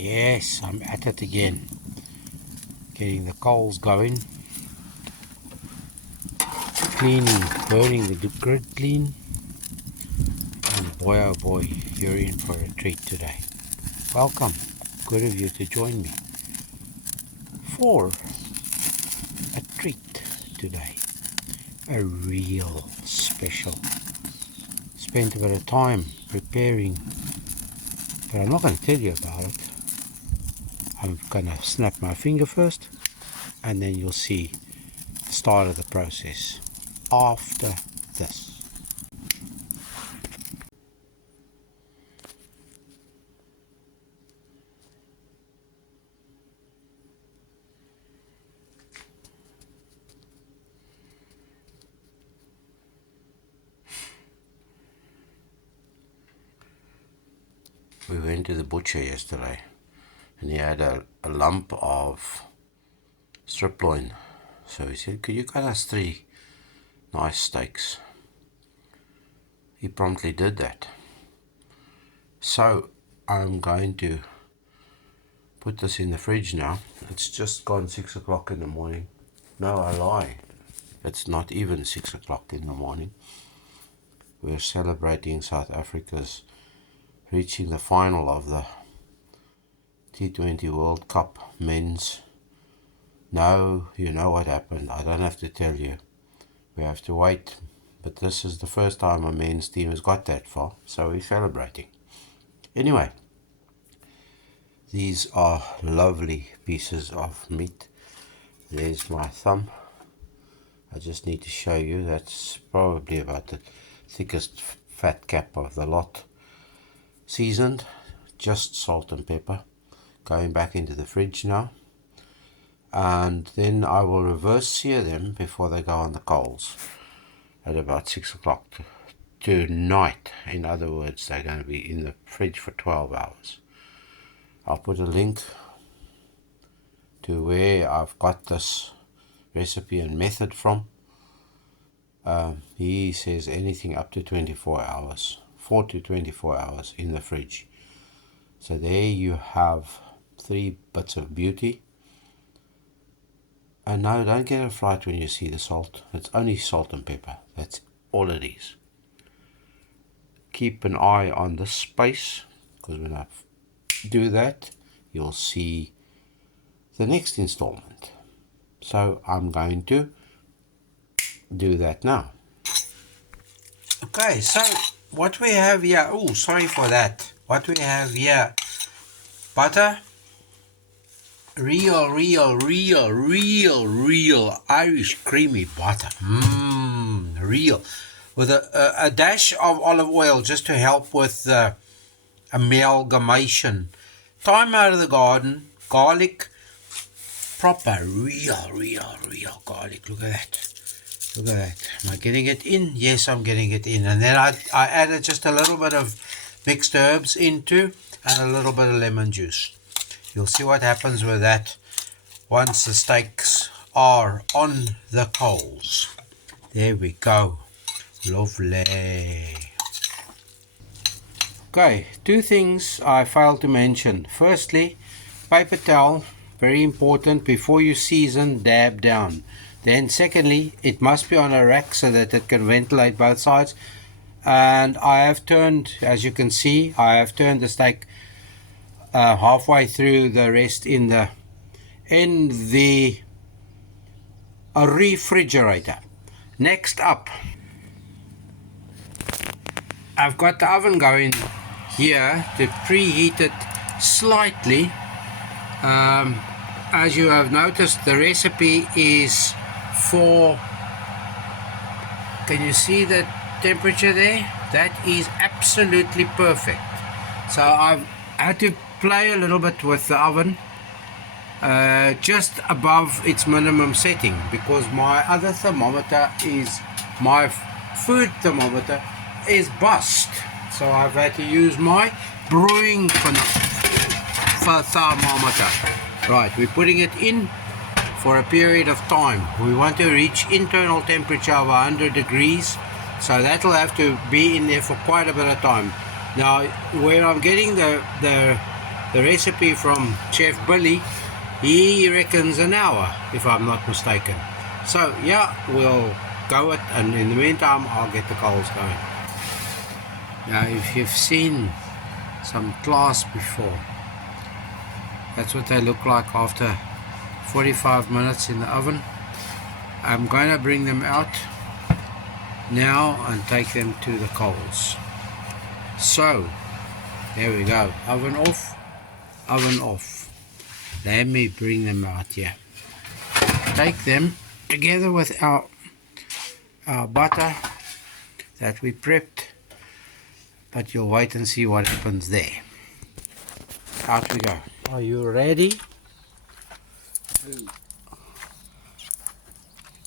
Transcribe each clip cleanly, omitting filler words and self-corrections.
Yes, I'm at it again. Getting the coals going. Cleaning, burning the grid clean. And boy oh boy, you're in for a treat today. Welcome. Good of you to join me for a treat today. A real special. Spent a bit of time preparing, but I'm not going to tell you about it. I'm going to snap my finger first, and then you'll see the start of the process after this. We went to the butcher yesterday, and he had a lump of strip loin. So he said, could you cut us 3 nice steaks? He promptly did that. So I'm going to put this in the fridge now. It's just gone 6 o'clock in the morning. No, I lie. It's not even 6 o'clock in the morning. We're celebrating South Africa's reaching the final of the T20 World Cup men's. No, you know what happened. I don't have to tell you. We have to wait. But this is the first time a men's team has got that far, so we're celebrating. Anyway, these are lovely pieces of meat. There's my thumb. I just need to show you. That's probably about the thickest fat cap of the lot. Seasoned, just salt and pepper. Going back into the fridge now. And then I will reverse sear them before they go on the coals at about 6 o'clock tonight. In other words, they're going to be in the fridge for 12 hours. I'll put a link to where I've got this recipe and method from. He says anything up to 24 hours, 4 to 24 hours in the fridge. So there you have 3 bits of beauty. And no, don't get a fright when you see the salt. It's only salt and pepper. That's all it is. Keep an eye on this space, because when I do that, you'll see the next installment. So I'm going to do that now. Okay, so what we have here, oh, sorry for that. What we have here, butter, real Irish creamy butter. Real. With a dash of olive oil just to help with the amalgamation. Thyme out of the garden, garlic, proper, real garlic. Look at that. Look at that. Am I getting it in? Yes, I'm getting it in. And then I added just a little bit of mixed herbs into, and a little bit of lemon juice. You'll see what happens with that once the steaks are on the coals. There we go. Lovely. Okay, 2 things I failed to mention. Firstly, paper towel, very important. Before you season, dab down. Then secondly, it must be on a rack so that it can ventilate both sides. And I have turned, as you can see, I have turned the steak halfway through, the rest in the refrigerator. Next up, I've got the oven going here to preheat it slightly. As you have noticed, the recipe is for, can you see the temperature there? That is absolutely perfect. So I've had to play a little bit with the oven just above its minimum setting, because my other thermometer is, my food thermometer is bust. So I've had to use my brewing thermometer. Right, we're putting it in for a period of time. We want to reach internal temperature of 100 degrees, so that'll have to be in there for quite a bit of time. Now, where I'm getting the the recipe from Chef Billy, he reckons an hour, if I'm not mistaken. So yeah, we'll go it, and in the meantime I'll get the coals going. Now if you've seen some glass before, that's what they look like after 45 minutes in the oven. I'm going to bring them out now and take them to the coals. So there we go, oven off, oven off. Let me bring them out here. Take them together with our butter that we prepped, but you'll wait and see what happens there. Out we go. Are you ready?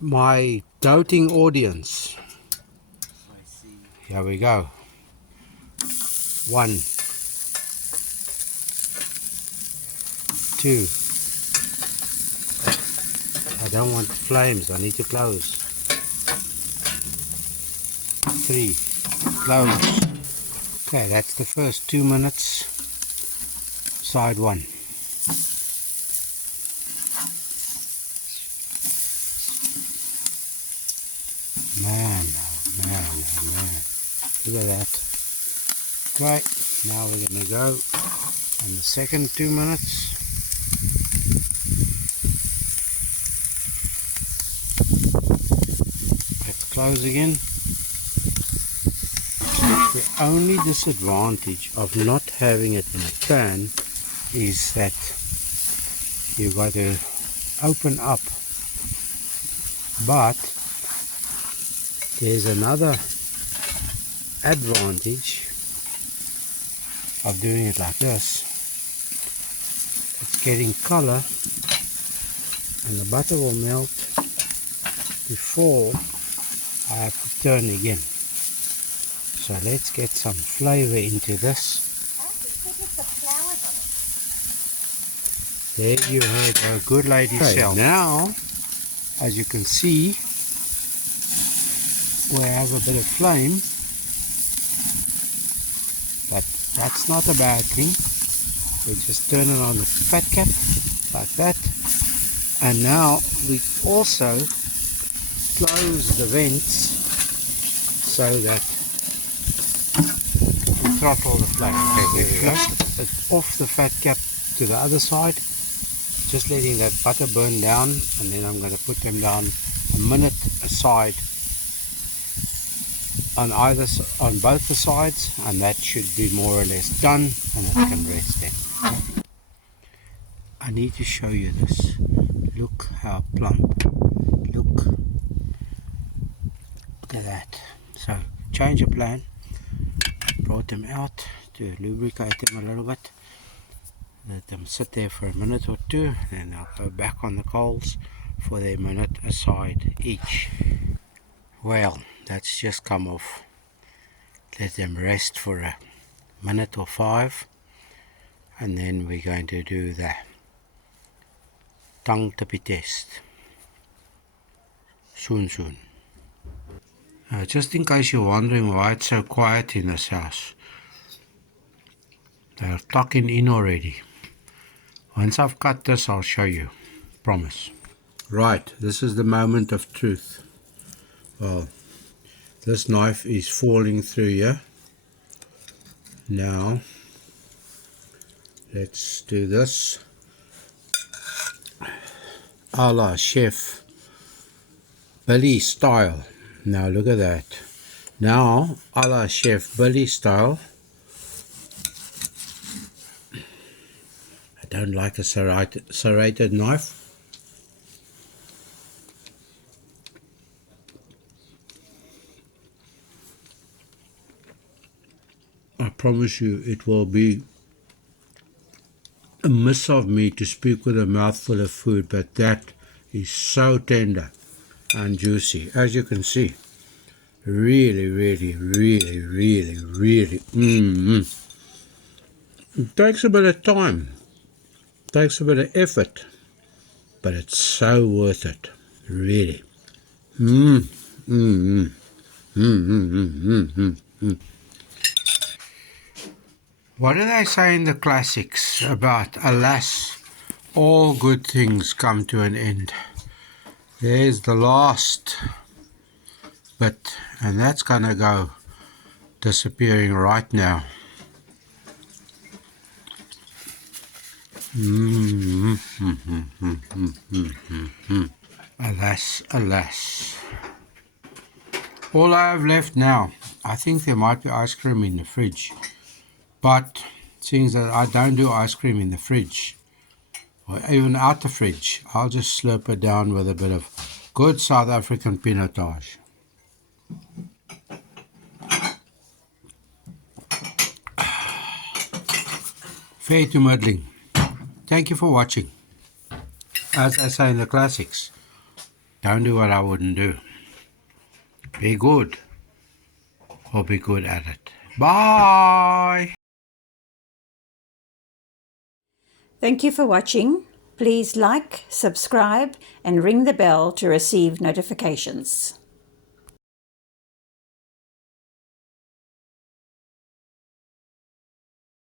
My doting audience. Here we go. 1, 2. I don't want flames, I need to close. 3, close. Okay, that's the first 2 minutes. Side 1. Man, oh man, oh man. Look at that. Okay, now we're going to go on the second 2 minutes. Let's close again. The only disadvantage of not having it in a pan is that you've got to open up, but there's another advantage of doing it like this. It's getting color and the butter will melt before I have to turn again. So let's get some flavor into this. There you heard a good lady sell. Now, as you can see, we have a bit of flame, but that's not a bad thing. We just turn it on the fat cap like that, and now we also close the vents so that we throttle the flame. Okay, we flushed it off the fat cap to the other side, just letting that butter burn down, and then I'm going to put them down a minute aside on both the sides, and that should be more or less done, and it can rest then. I need to show you this. Look how plump. Look at that. So change of plan. Brought them out to lubricate them a little bit. Let them sit there for a minute or two, then I'll go back on the coals for their minute aside each. Well, that's just come off. Let them rest for a minute or 5, and then we're going to do the tongue tippy test soon. Just in case you're wondering why it's so quiet in this house, they're tucking in already. Once I've cut this, I'll show you, promise. Right, this is the moment of truth. Well, this knife is falling through here. Now, let's do this a la Chef Billy style. Now look at that. Now, a la Chef Billy style. I don't like a serrated knife. I promise you it will be a miss of me to speak with a mouthful of food, but that is so tender and juicy, as you can see. Really. It takes a bit of time, takes a bit of effort, but it's so worth it, really. What do they say in the classics about, alas, all good things come to an end? There's the last bit, and that's going to go disappearing right now. Alas, alas. All I have left now, I think there might be ice cream in the fridge, but seeing that I don't do ice cream in the fridge, or even out the fridge, I'll just slurp it down with a bit of good South African pinotage. Fair to middling. Thank you for watching. As I say in the classics, don't do what I wouldn't do. Be good, or be good at it. Bye! Thank you for watching. Please like, subscribe, and ring the bell to receive notifications.